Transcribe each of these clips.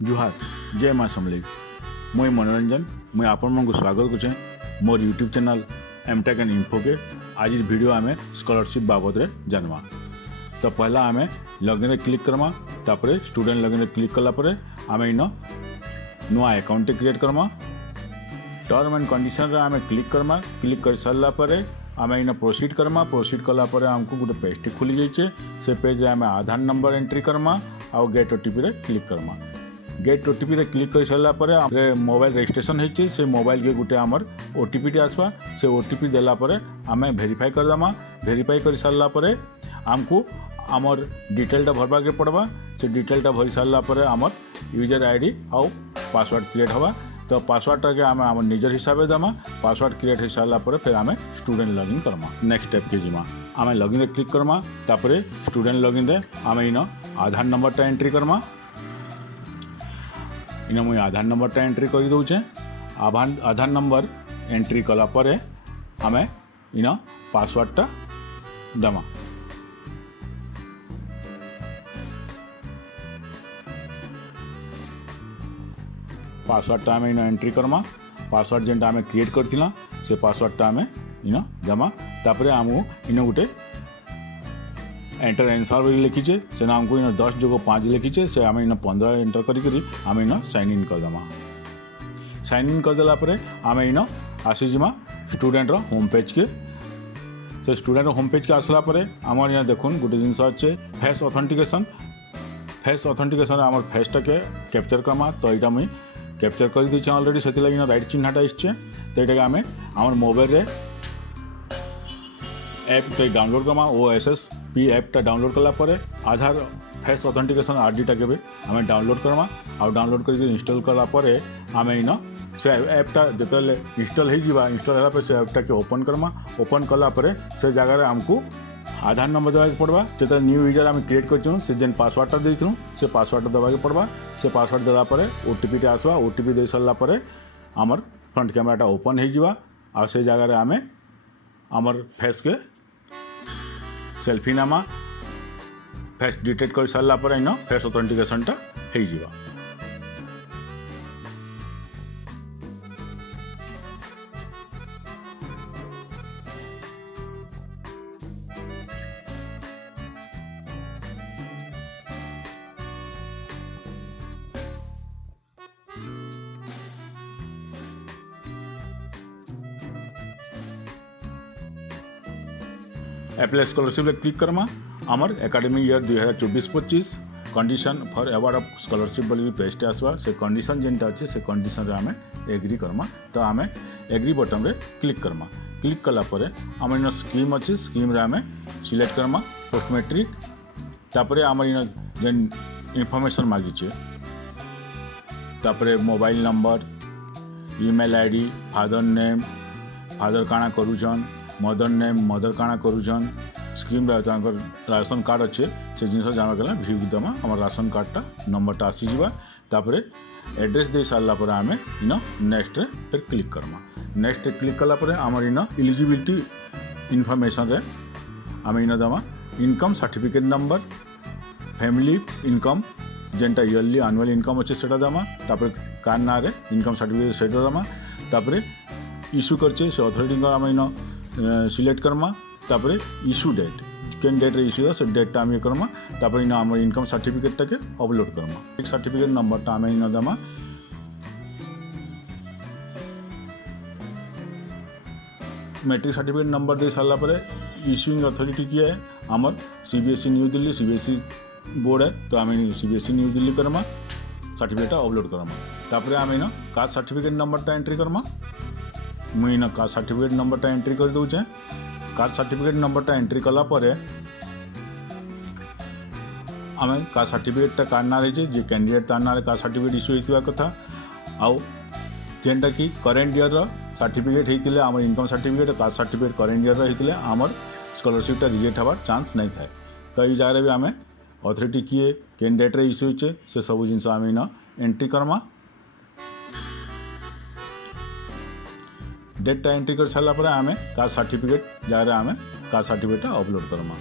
जुहार जय माँ समलेई मुई मनोरंजन मुई आपण मन को स्वागत करे मोर YouTube channel MTech and info के आज वीडियो आमे स्कॉलरशिप बाबद रे जानवा। तो पहला आमे लॉगिन रे क्लिक करमा, तापरे स्टूडेंट लॉगिन रे क्लिक कला परे आमे इन नुआ account create Karma. Term and condition रे आमे क्लिक करमा, क्लिक कर सारला परे आमे इन प्रोसीड करमा। प्रोसीड कला परे हमको गोटे पेज खुली जाइए। से पेज रे आमे आधार नंबर एंट्री करमा आउ गेट ओटीपी रे क्लिक करमा। गेट ओटीपी रे क्लिक कर सारा पर मोबाइल रजिस्ट्रेशन होती से मोबाइल के गोटे आमर ओटीपी आसवा। से ओटीपी देला परे आमे वेरीफाई करदमा। वेरीफाई कर सारा पर आमको आमर डिटेलटा भरवा के पड़वा। से डिटेलटा भरी सारा पर आमर यूजर आईडी आउ पासवर्ड क्रिएट हवा। तो पासवर्डटा के आमे आमर निजर हिसाब से दमा। पासवर्ड क्रिएट हो सारा पर फिर आमे student login Karma. Next step के जीमा आमे लॉगिन रे क्लिक करमा। तापरे स्टूडेंट लॉगिन रे आमे इन आधार नंबरटा एंट्री करमा। इन मुझे आधार नंबरटा एंट्री कर दूचे। आधार नंबर एंट्री कला परे आमे इन पासवर्डटा दमा। पासवर्डटा आमे इन एंट्री करमा। पासवर्ड जेनटा आमे क्रिएट करथिला से पासवर्डटा आमे इन दमा। तापरे आमु इन गुटे एंटर आंसर लिखीचे से आमको इन 10+5 लिखीचे। से आम इन 15 एंटर करी आम इन साइन इन करदमा। साइन इन करदेला आम इन आसीजिमा स्टूडेंट होम पेज के। से स्टूडेंट होम पेज के आसला आमर यहाँ देखुन गोटे जिनस अच्छे फेस ऑथेंटिकेशन। फेस ऑथेंटिकेशन आम फेसटा के कैप्चर करमा। तो यहाँ मुझे कैप्चर कर दीचे अलरेडी से राइट चिन्हटा आसचे। तो ये आम आम मोबाइल रे ऐप डाउनलोड करमा। OSSP ऐपटा डाउनलोड कला परे आधार फेस ऑथेंटिकेशन आरडीटा के भी आम डाउनलोड करमा। आउ डाउनलोड करके इंस्टॉल कला परे आम इन से ऐपटा जिते इंस्टॉल हो इंस्टॉल है से ऐपटा के ओपन करमा। ओपन कला परे से जगह आमको आधार नंबर देवाक पड़वा। जो न्यू यूजर आम क्रिएट कर जेन पासवर्डटा देइथुं से पासवर्ड देवाक पड़वा। से पासवर्ड देला परे ओटीपी आसवा। ओटीपी दे सारा पर आमर फ्रंट कैमराटा ओपन हो आ से जगह आम आमर फेस के सेल्फी नामा फेस डिटेक्ट कर सारा पर इन फेस ऑथेंटिकेशनटा हो जावा। एप्लाई स्कॉलरशिप रे क्लिक करमा। आमर academic year 2024-25 condition for award of scholarship बोली पेजटे आसवा। से कंडीशन जेनटा अच्छे से कंडीशन रे आमे एग्री करमा। तो आमे एग्री बटन रे क्लिक करमा। क्लिक कला परे आम इन स्कीम अच्छे स्कीम रे आमे सिलेक्ट करमा पोस्ट मैट्रिक। तापरे आम इन जेन इनफॉरमेशन मागिचे तापरे mobile number email ID father name father काଣା करूछन मदर नेम मदर काଣା करूछन स्कीम राशन कार्ड अच्छे से जिन जाना गला भ्यू दमा। आम राशन कार्डटा नंबरटा आसीजा। तापरे एड्रेस दे सारा पर आम इन नेक्स्ट रे फिर क्लिक करमा। नेक्स्ट रे क्लिक कला पर आम इन एलिजिबिलिटी इनफॉरमेशन रे आम इन दमा income certificate number family income जेनटा ईयरली एनुअल इनकम अच्छे से दमा। तापर कार ना रे इनकम सर्टिफिकेट से दमा। तापर इश्यू करचे से अथॉरिटी आम इन सिलेक्ट करमा। तापरे इश्यू डेट केन डेट रे इश्यू से डेटटा आम करमा। तापर इन आम इनकम सर्टिफिकेटटा के अपलोड करमा। सर्टिफिकेट नंबरटा आम इन दमा। मैट्रिक सर्टिफिकेट नंबर दे सारा पर इश्यूइंग अथॉरिटी किए है आमर CBSE new Delhi. CBSE board है तो आम CBSE new Delhi Karma. Certificate upload Karma. तापर आम इन कास्ट सर्टिफिकेट नंबरटा एंट्री करमा। मुझे इन कास्ट सर्टिफिकेट नंबरटा एंट्री कर दूचे। कास्ट सर्टिफिकेट नंबरटा एंट्री कला परे आम कास्ट सर्टिफिकेटटा कार ना रही जे कैंडिडेट तार ना कास्ट सर्टिफिकेट इश्यू होता कथा आउ जेनटा कि करेन्ट ईयर सर्टिफिकेट होते आम income certificate caste certificate current year होते आमर स्कॉलरशिपटा रिजेक्ट हबार चांस नहीं थाए। तो ये जगह भी आम अथॉरिटी किए केन डेट रे इश्यू होचे से सब जिनस आम इन एंट्री करमा। डेटा एंट्री कर सारा पर आम कास्ट सर्टिफिकेट जगह आम caste certificate upload Karma.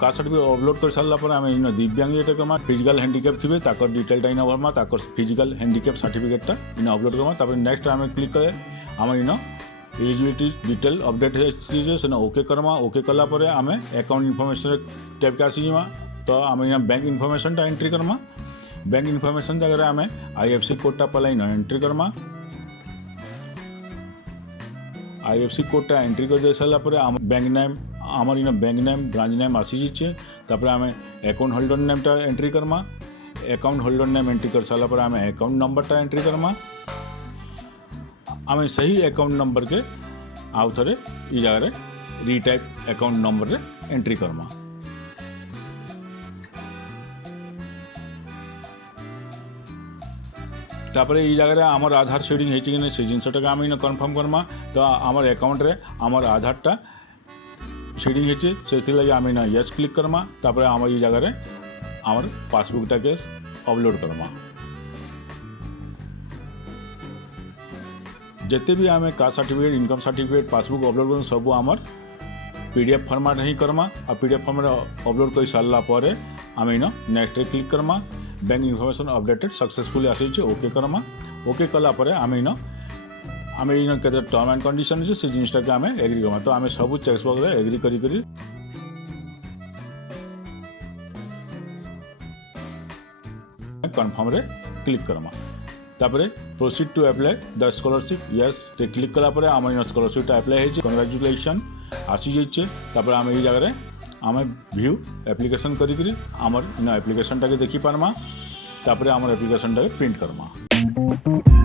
Caste certificate upload कर सारा पर आम इन दिव्यांग ये करमा फिजिकल हैंडिकैप थे ताकर डिटेलटा इन भरमा ताकर फिजिकल हैंडिकैप सर्टिफिकेटटा इन अपलोड करमा तापर नेक्स्ट आम क्लिक करे आम इन एलिजिबिलिटी डिटेल अपडेट है ओके करमा ओके कला पर आम अकाउंट इनफॉरमेशन टैब के आसीमा तो आम इन बैंक इनफॉरमेशन एंट्री करमा बैंक इनफॉरमेशन जगह आम IFSC कोडटा पहले इन एंट्री करमा IFSC कोडटा एंट्री कर दे सारा पर आम बैंक नेम आमर इन बैंक नेम ब्रांच नेम आसी जाइए तापर आम अकाउंट होल्डर नेमटा एंट्री करमा अकाउंट होल्डर नेम एंट्री कर सारा पर आम अकाउंट नंबरटा एंट्री करमा आम सही अकाउंट नंबर के आउ थे ये जगह रिटाइप अकाउंट नंबर रे एंट्री करमा तापर ये जगह आमर आधार शेडिंग है कि नहीं से जिनटा आम इन कन्फर्म करमा तो आमर अकाउंट रे आमर आधारटा शेडिंग है से लगे आम इन यस क्लिक करमा तापर आम ये जगह आमर पासबुकटा के अपलोड करमा जिते भी आम caste certificate income certificate passbook upload कर सब आमर PDF फॉर्मेट ही करमा आ PDF फॉर्मेट अपलोड कर सारा पर आम in next click Karma bank information updated successfully आसी ओके करमा ओके कला पर आम इन के टर्म एंड कंडीशन से जिनटा के आम एग्री करमा तो आम सब चेक बॉक्स एग्री करी कन्फर्म रे क्लिक करमा तापर proceed to apply the scholarship yes click कला पर आम इन स्कॉलरशिप अप्लाई है कंग्रेचुलेसन आसी जाइए तापर आम ये जगह आम व्यू एप्लिकेशन करी आमर इन एप्लिकेशन टाके देखी पारमा तापर आमर एप्लिकेशन टाके प्रिंट करमा।